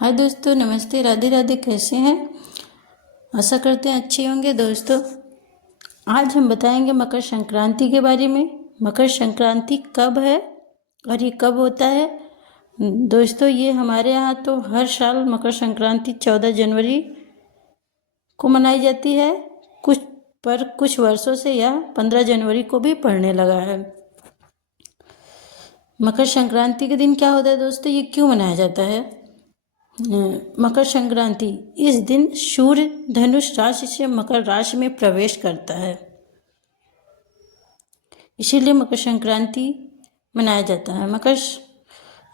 हाय दोस्तों, नमस्ते, राधे राधे। कैसे हैं? आशा करते हैं अच्छे होंगे। दोस्तों, आज हम बताएंगे मकर संक्रांति के बारे में। मकर संक्रांति कब है और ये कब होता है? दोस्तों, ये हमारे यहाँ तो हर साल मकर संक्रांति 14 जनवरी को मनाई जाती है। कुछ वर्षों से यह 15 जनवरी को भी पड़ने लगा है। मकर संक्रांति के दिन क्या होता है दोस्तों, ये क्यों मनाया जाता है? मकर संक्रांति, इस दिन सूर्य धनुष राशि से मकर राशि में प्रवेश करता है, इसीलिए मकर संक्रांति मनाया जाता है। मकर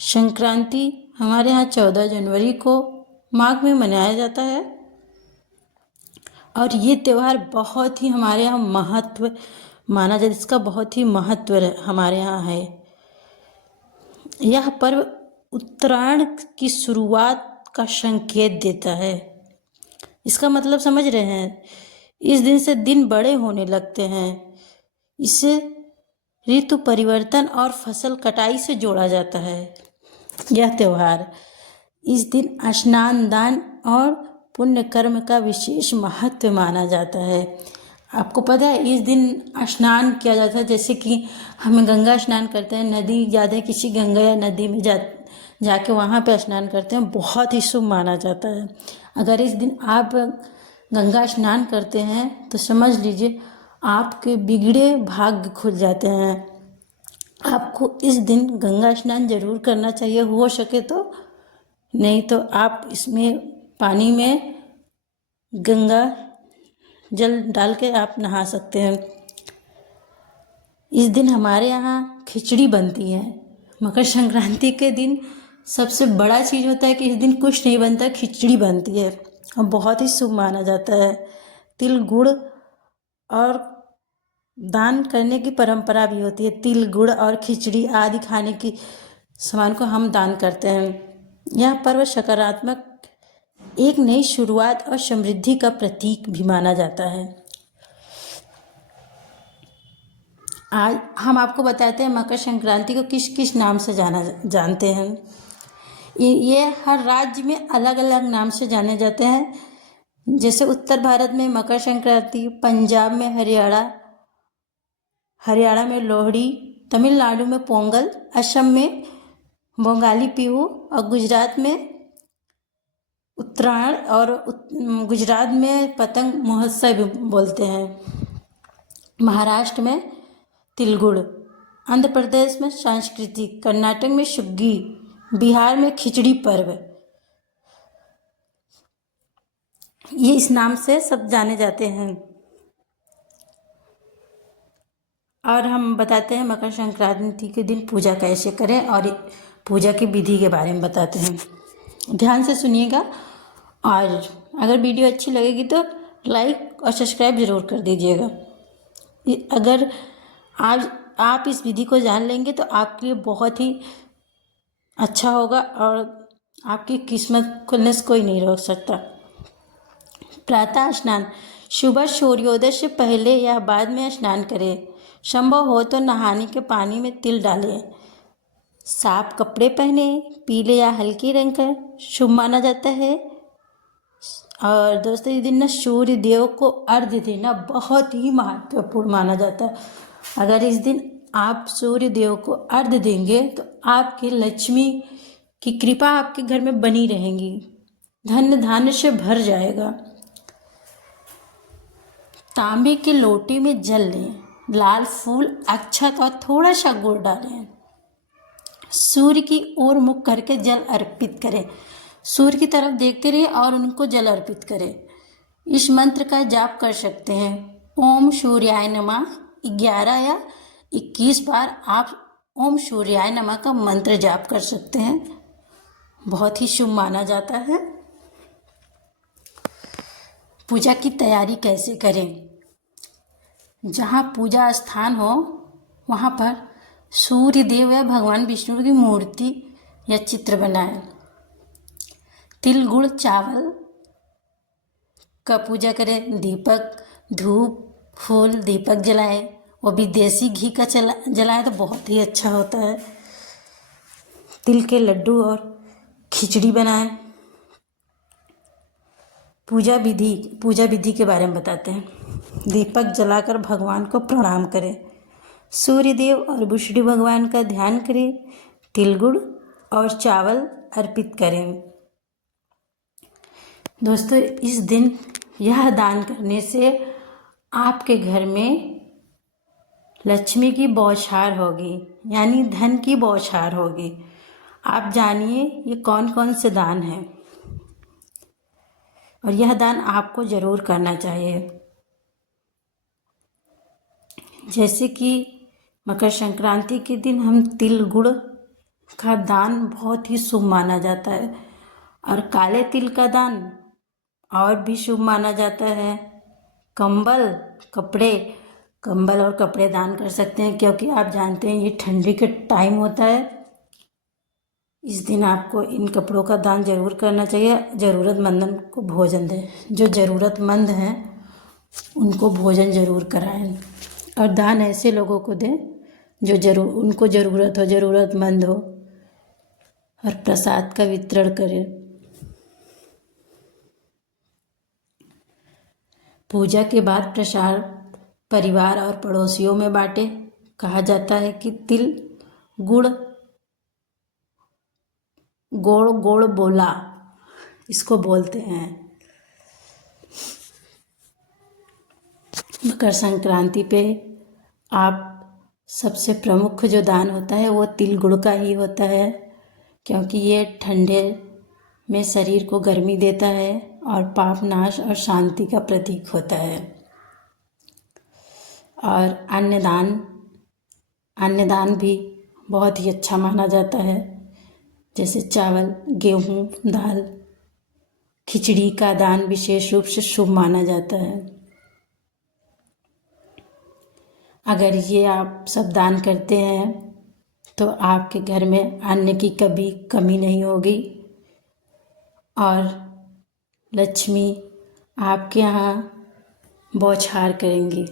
संक्रांति हमारे यहाँ 14 जनवरी को माघ में मनाया जाता है और ये त्यौहार बहुत ही हमारे यहाँ महत्व माना जाता है। इसका बहुत ही महत्व हमारे यहाँ है। यह पर्व उत्तरायण की शुरुआत का संकेत देता है। इसका मतलब समझ रहे हैं? इस दिन से दिन बड़े होने लगते हैं। इसे ऋतु परिवर्तन और फसल कटाई से जोड़ा जाता है। यह त्यौहार, इस दिन स्नान, दान और पुण्य कर्म का विशेष महत्व माना जाता है। आपको पता है, इस दिन स्नान किया जाता है। जैसे कि हम गंगा स्नान करते हैं, नदी जाते हैं, किसी गंगा या नदी में जाके वहाँ पे स्नान करते हैं, बहुत ही शुभ माना जाता है। अगर इस दिन आप गंगा स्नान करते हैं तो समझ लीजिए आपके बिगड़े भाग्य खुल जाते हैं। आपको इस दिन गंगा स्नान जरूर करना चाहिए, हो सके तो। नहीं तो आप इसमें पानी में गंगा जल डाल के आप नहा सकते हैं। इस दिन हमारे यहाँ खिचड़ी बनती है। मकर संक्रांति के दिन सबसे बड़ा चीज़ होता है कि इस दिन कुछ नहीं बनता, खिचड़ी बनती है और बहुत ही शुभ माना जाता है। तिल गुड़ और दान करने की परंपरा भी होती है। तिल गुड़ और खिचड़ी आदि खाने की सामान को हम दान करते हैं। यह पर्व सकारात्मक, एक नई शुरुआत और समृद्धि का प्रतीक भी माना जाता है। आज हम आपको बताते हैं मकर संक्रांति को किस किस नाम से जानते हैं। ये हर राज्य में अलग अलग नाम से जाने जाते हैं। जैसे उत्तर भारत में मकर संक्रांति, पंजाब में हरियाणा में लोहड़ी, तमिलनाडु में पोंगल, असम में बोगाली बिहू और गुजरात में उत्तरायण और गुजरात में पतंग महोत्सव बोलते हैं। महाराष्ट्र में तिलगुड़, आंध्र प्रदेश में सांस्कृतिक, कर्नाटक में सुग्गी, बिहार में खिचड़ी पर्व, ये इस नाम से सब जाने जाते हैं। और हम बताते हैं मकर संक्रांति के दिन पूजा कैसे करें और पूजा की विधि के बारे में बताते हैं। ध्यान से सुनिएगा और अगर वीडियो अच्छी लगेगी तो लाइक और सब्सक्राइब ज़रूर कर दीजिएगा। अगर आज आप इस विधि को जान लेंगे तो आपके लिए बहुत ही अच्छा होगा और आपकी किस्मत खुलने से कोई नहीं रोक सकता। प्रातः स्नान, सुबह सूर्योदय से पहले या बाद में स्नान करें। संभव हो तो नहाने के पानी में तिल डालें। साफ कपड़े पहने, पीले या हल्के रंग का शुभ माना जाता है। और दोस्तों, इस दिन ना सूर्य देव को अर्घ्य देना बहुत ही महत्वपूर्ण माना जाता है। अगर इस दिन आप सूर्य देव को अर्घ्य देंगे तो आपकी लक्ष्मी की कृपा आपके घर में बनी रहेगी, धन धान्य से भर जाएगा। तांबे के लोटे में जल लें, लाल फूल, अक्षत और थोड़ा सा गुड़ डालें। सूर्य की ओर मुख करके जल अर्पित करें। सूर्य की तरफ देखते रहिए और उनको जल अर्पित करें। इस मंत्र का जाप कर सकते हैं। ओम सूर्याय नमः 11 या 21 बार आप ओम सूर्याय नमः का मंत्र जाप कर सकते हैं। बहुत ही शुभ माना जाता है। पूजा की तैयारी कैसे करें? जहाँ पूजा स्थान हो वहाँ पर सूर्य देव या भगवान विष्णु की मूर्ति या चित्र बनाएं। तिल गुड़ चावल का पूजा करें। दीपक, धूप, फूल, दीपक जलाएं। वो भी देसी घी का जलाएं तो बहुत ही अच्छा होता है। तिल के लड्डू और खिचड़ी बनाएं। पूजा विधि के बारे में बताते हैं। दीपक जलाकर भगवान को प्रणाम करें। सूर्य देव और विष्णु भगवान का ध्यान करें। तिल गुड़ और चावल अर्पित करें। दोस्तों, इस दिन यह दान करने से आपके घर में लक्ष्मी की बौछार होगी, यानी धन की बौछार होगी। आप जानिए ये कौन कौन से दान हैं और यह दान आपको ज़रूर करना चाहिए। जैसे कि मकर संक्रांति के दिन हम तिल गुड़ का दान बहुत ही शुभ माना जाता है और काले तिल का दान और भी शुभ माना जाता है। कंबल और कपड़े दान कर सकते हैं, क्योंकि आप जानते हैं ये ठंडी के टाइम होता है। इस दिन आपको इन कपड़ों का दान जरूर करना चाहिए। ज़रूरतमंदों को भोजन दें। जो ज़रूरतमंद हैं उनको भोजन ज़रूर कराएं और दान ऐसे लोगों को दें जो उनको ज़रूरत हो, ज़रूरतमंद हो, और प्रसाद का वितरण करें। पूजा के बाद प्रसाद परिवार और पड़ोसियों में बांटे। कहा जाता है कि तिल गुड़ गोड़ गोड़ बोला, इसको बोलते हैं। मकर संक्रांति पे आप सबसे प्रमुख जो दान होता है वो तिल गुड़ का ही होता है, क्योंकि ये ठंडे में शरीर को गर्मी देता है और पाप नाश और शांति का प्रतीक होता है। और अन्नदान भी बहुत ही अच्छा माना जाता है। जैसे चावल, गेहूँ, दाल, खिचड़ी का दान विशेष रूप से शुभ माना जाता है। अगर ये आप सब दान करते हैं तो आपके घर में अन्न की कभी कमी नहीं होगी और लक्ष्मी आपके यहाँ बौछार करेंगी।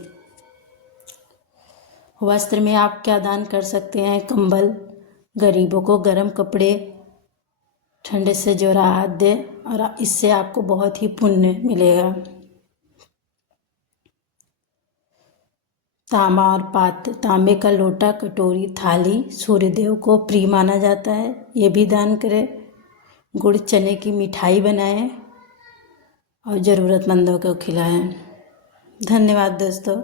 वस्त्र में आप क्या दान कर सकते हैं? कंबल, गरीबों को गर्म कपड़े, ठंड से जो राहत दे, और इससे आपको बहुत ही पुण्य मिलेगा। तांबे का लोटा, कटोरी, थाली सूर्यदेव को प्रिय माना जाता है, ये भी दान करें। गुड़ चने की मिठाई बनाएं और ज़रूरतमंदों को खिलाएं। धन्यवाद दोस्तों।